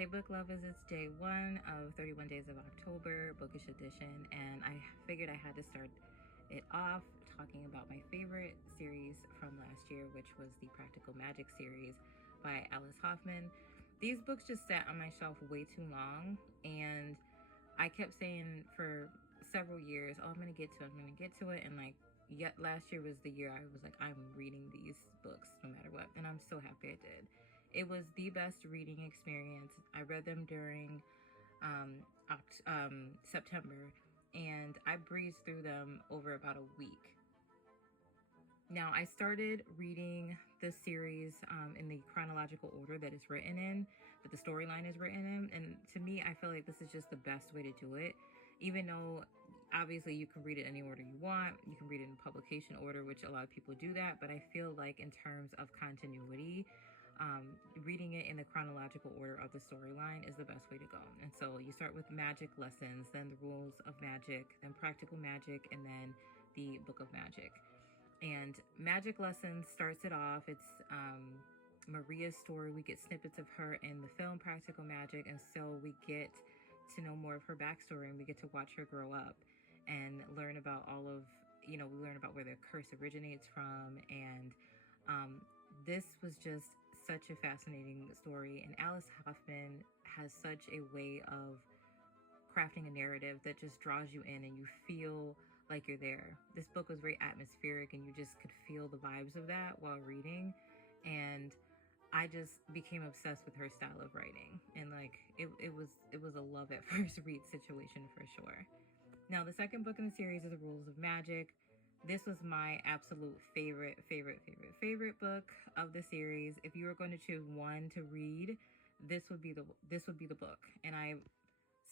Hey book lovers, it's day one of 31 Days of October, bookish edition, and I figured I had to start it off talking about my favorite series from last year, which was the Practical Magic series by Alice Hoffman. These books just sat on my shelf way too long, and I kept saying for several years, oh, I'm gonna get to it, I'm gonna get to it, and like, yet last year was the year I was like, I'm reading these books no matter what, and I'm so happy I did. It was the best reading experience. I read them during September, and I breezed through them over about a week. Now, I started reading the series in the chronological order that it's written in, that the storyline is written in. And to me, I feel like this is just the best way to do it. Even though obviously you can read it any order you want, you can read it in publication order, which a lot of people do that. But I feel like in terms of continuity, reading it in the chronological order of the storyline is the best way to go. And so you start with magic lessons, then the rules of magic, then practical magic, and then the book of magic. And Magic Lessons starts it off. It's Maria's story. We get snippets of her in the film Practical Magic, and so we get to know more of her backstory, and we get to watch her grow up and learn about all of, we learn about where the curse originates from. And this was just such a fascinating story. And Alice Hoffman has such a way of crafting a narrative that just draws you in and you feel like you're there. This book was very atmospheric and you just could feel the vibes of that while reading. And I just became obsessed with her style of writing. And like it was a love at first read situation for sure. Now the second book in the series is The Rules of Magic. This was my absolute favorite book of the series. If you were going to choose one to read, this would be the book. And I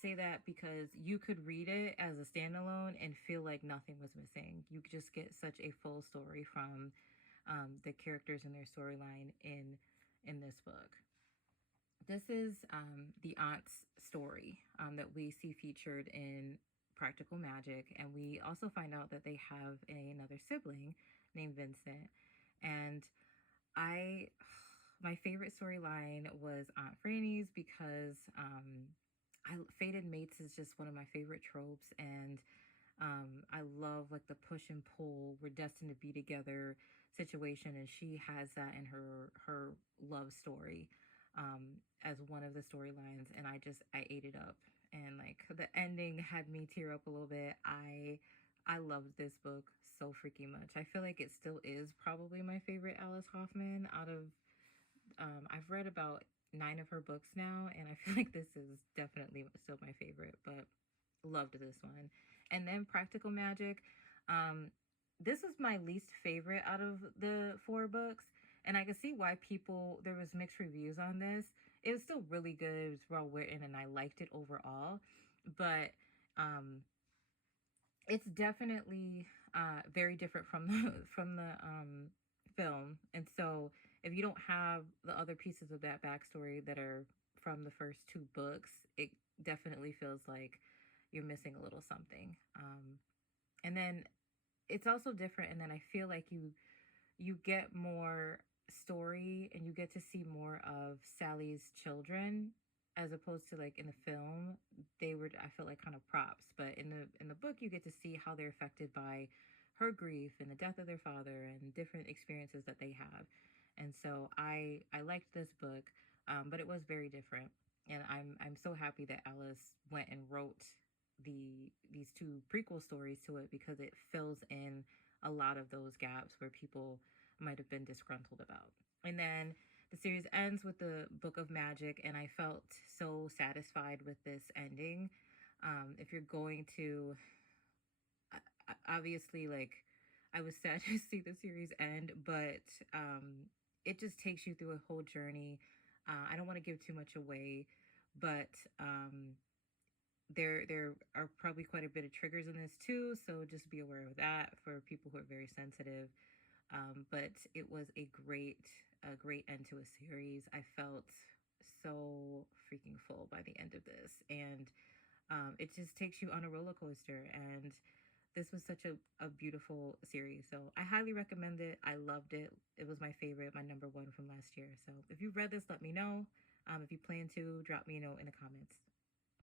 say that because you could read it as a standalone and feel like nothing was missing. You could just get such a full story from the characters and their storyline in this book. This is the aunt's story that we see featured in Practical Magic, and we also find out that they have another sibling named Vincent. And I, my favorite storyline was Aunt Franny's because fated mates is just one of my favorite tropes, and I love like the push and pull, we're destined to be together situation, and she has that in her love story as one of the storylines, and I ate it up, and like the ending had me tear up a little bit. I loved this book so freaking much. I feel like it still is probably my favorite Alice Hoffman out of I've read about 9 of her books now, and I feel like this is definitely still my favorite, but loved this one. And then Practical Magic. This is my least favorite out of the 4 books, and I can see why there was mixed reviews on this. It was still really good. It was well written, and I liked it overall, but it's definitely very different from the film. And so if you don't have the other pieces of that backstory that are from the first 2 books, it definitely feels like you're missing a little something. And then it's also different, and then I feel like you get more story and you get to see more of Sally's children, as opposed to like in the film they were, I feel like, kind of props, but in the book you get to see how they're affected by her grief and the death of their father and different experiences that they have. And so I liked this book, but it was very different, and I'm so happy that Alice went and wrote these 2 prequel stories to it, because it fills in a lot of those gaps where people might have been disgruntled about. And then the series ends with the Book of Magic, and I felt so satisfied with this ending. If you're going to, obviously, like, I was sad to see the series end, but it just takes you through a whole journey. I don't want to give too much away, but there are probably quite a bit of triggers in this too, so just be aware of that for people who are very sensitive. But it was a great end to a series. I felt so freaking full by the end of this, and it just takes you on a roller coaster. And this was such a beautiful series, so I highly recommend it. I loved it. It was my favorite, my number 1 from last year. So if you've read this, let me know. If you plan to, drop me a note in the comments.